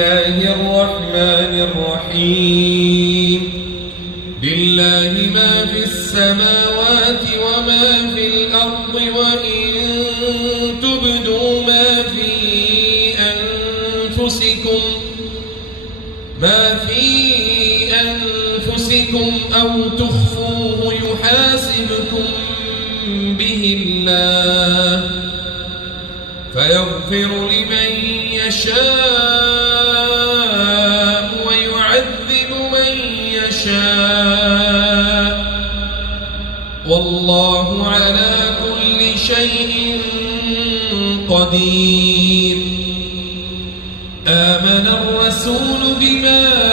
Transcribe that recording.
الله الرحمن الرحيم لله ما في السماوات وما في الأرض وإن تبدوا ما في أنفسكم أو تخفوه يحاسبكم به الله فيغفر لمن يشاء ويعذب من يشاء والله على كل شيء قدير. آمن الرسول بما